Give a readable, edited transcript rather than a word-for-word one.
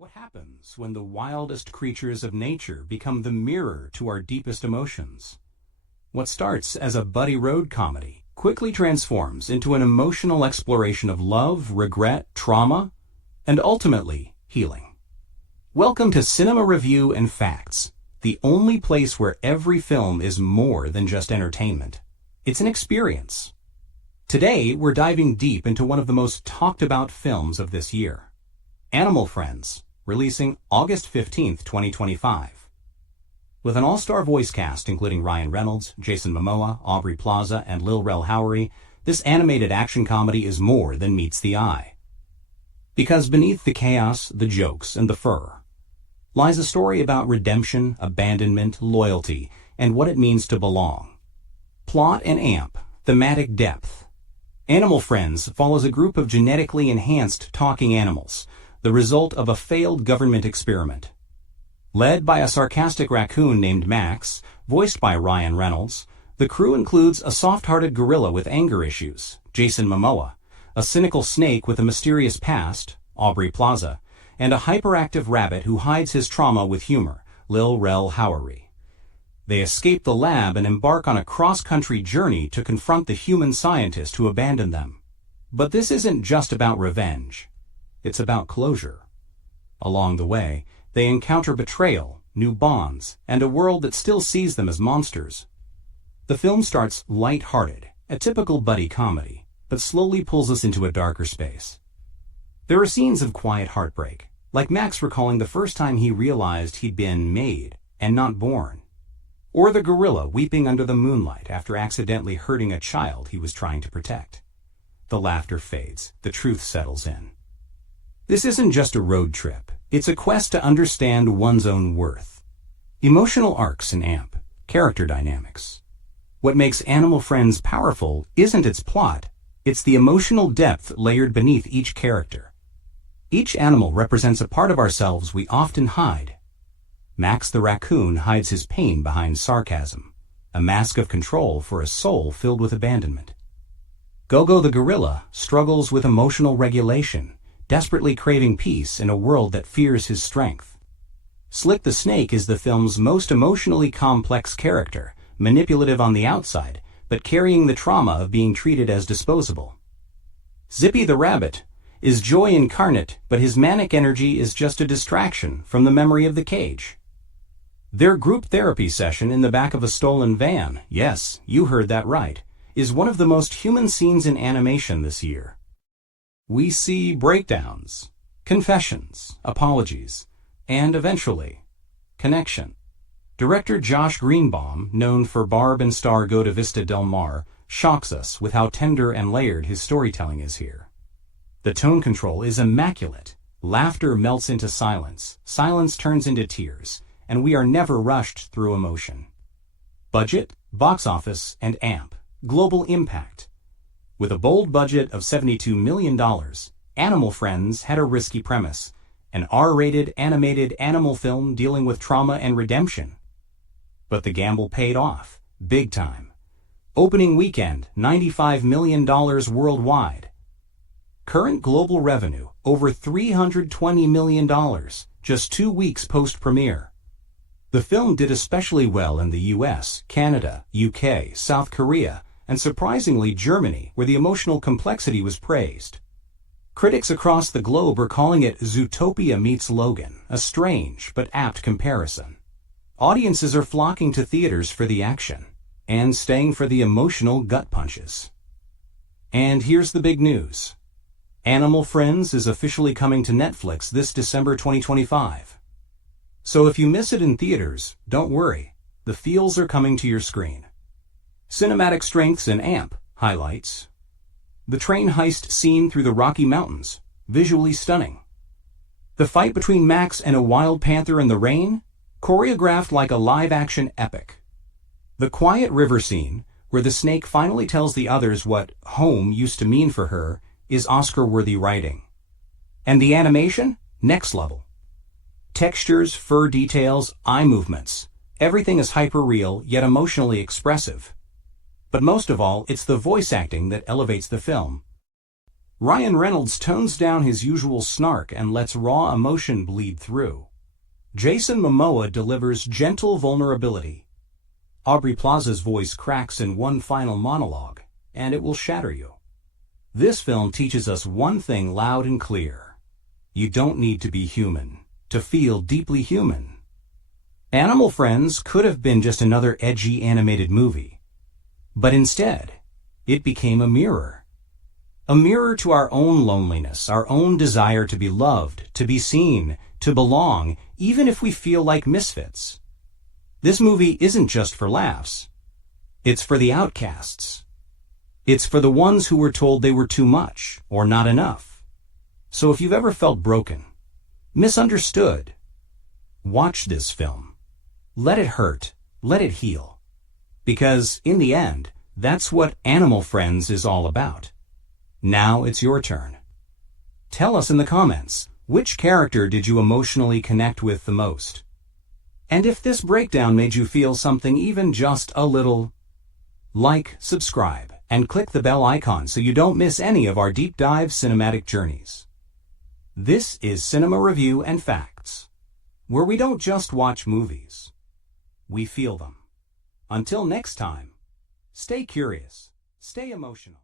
What happens when the wildest creatures of nature become the mirror to our deepest emotions? What starts as a buddy road comedy quickly transforms into an emotional exploration of love, regret, trauma, and ultimately, healing. Welcome to Cinema Review and Facts, the only place where every film is more than just entertainment. It's an experience. Today, we're diving deep into one of the most talked about films of this year, Animal Friends, releasing August 15th, 2025. With an all-star voice cast including Ryan Reynolds, Jason Momoa, Aubrey Plaza, and Lil Rel Howery, this animated action comedy is more than meets the eye. Because beneath the chaos, the jokes, and the fur, lies a story about redemption, abandonment, loyalty, and what it means to belong. Plot and amp, thematic depth. Animal Friends follows a group of genetically enhanced talking animals, the result of a failed government experiment. Led by a sarcastic raccoon named Max, voiced by Ryan Reynolds, the crew includes a soft-hearted gorilla with anger issues, Jason Momoa, a cynical snake with a mysterious past, Aubrey Plaza, and a hyperactive rabbit who hides his trauma with humor, Lil Rel Howery. They escape the lab and embark on a cross-country journey to confront the human scientist who abandoned them. But this isn't just about revenge. It's about closure. Along the way, they encounter betrayal, new bonds, and a world that still sees them as monsters. The film starts light-hearted, a typical buddy comedy, but slowly pulls us into a darker space. There are scenes of quiet heartbreak, like Max recalling the first time he realized he'd been made and not born, or the gorilla weeping under the moonlight after accidentally hurting a child he was trying to protect. The laughter fades, the truth settles in. This isn't just a road trip, it's a quest to understand one's own worth. Emotional arcs in AMP, character dynamics. What makes Animal Friends powerful isn't its plot, it's the emotional depth layered beneath each character. Each animal represents a part of ourselves we often hide. Max the raccoon hides his pain behind sarcasm, a mask of control for a soul filled with abandonment. Gogo the gorilla struggles with emotional regulation, desperately craving peace in a world that fears his strength. Slick the snake is the film's most emotionally complex character, manipulative on the outside, but carrying the trauma of being treated as disposable. Zippy the rabbit is joy incarnate, but his manic energy is just a distraction from the memory of the cage. Their group therapy session in the back of a stolen van, yes, you heard that right, is one of the most human scenes in animation this year. We see breakdowns, confessions, apologies, and eventually, connection. Director Josh Greenbaum, known for Barb and star Go to Vista Del Mar, shocks us with how tender and layered his storytelling is here. The tone control is immaculate. Laughter melts into silence, silence turns into tears, and we are never rushed through emotion. Budget, box office, and AMP, global impact. With a bold budget of $72 million, Animal Friends had a risky premise, an R-rated animated animal film dealing with trauma and redemption. But the gamble paid off, big time. Opening weekend, $95 million worldwide. Current global revenue, over $320 million, just 2 weeks post-premiere. The film did especially well in the US, Canada, UK, South Korea, and surprisingly Germany, where the emotional complexity was praised. Critics across the globe are calling it Zootopia meets Logan, a strange but apt comparison. Audiences are flocking to theaters for the action, and staying for the emotional gut punches. And here's the big news. Animal Friends is officially coming to Netflix this December 2025. So if you miss it in theaters, don't worry, the feels are coming to your screen. Cinematic strengths and AMP highlights. The train heist scene through the Rocky Mountains, visually stunning. The fight between Max and a wild panther in the rain, choreographed like a live-action epic. The quiet river scene, where the snake finally tells the others what home used to mean for her, is Oscar-worthy writing. And the animation? Next level. Textures, fur details, eye movements. Everything is hyper-real, yet emotionally expressive. But most of all, it's the voice acting that elevates the film. Ryan Reynolds tones down his usual snark and lets raw emotion bleed through. Jason Momoa delivers gentle vulnerability. Aubrey Plaza's voice cracks in one final monologue, and it will shatter you. This film teaches us one thing loud and clear. You don't need to be human to feel deeply human. Animal Friends could have been just another edgy animated movie, but instead, it became a mirror. A mirror to our own loneliness, our own desire to be loved, to be seen, to belong, even if we feel like misfits. This movie isn't just for laughs. It's for the outcasts. It's for the ones who were told they were too much or not enough. So if you've ever felt broken, misunderstood, watch this film. Let it hurt. Let it heal. Because, in the end, that's what Animal Friends is all about. Now it's your turn. Tell us in the comments, which character did you emotionally connect with the most? And if this breakdown made you feel something even just a little, like, subscribe, and click the bell icon so you don't miss any of our deep dive cinematic journeys. This is Cinema Review and Facts, where we don't just watch movies, we feel them. Until next time, stay curious, stay emotional.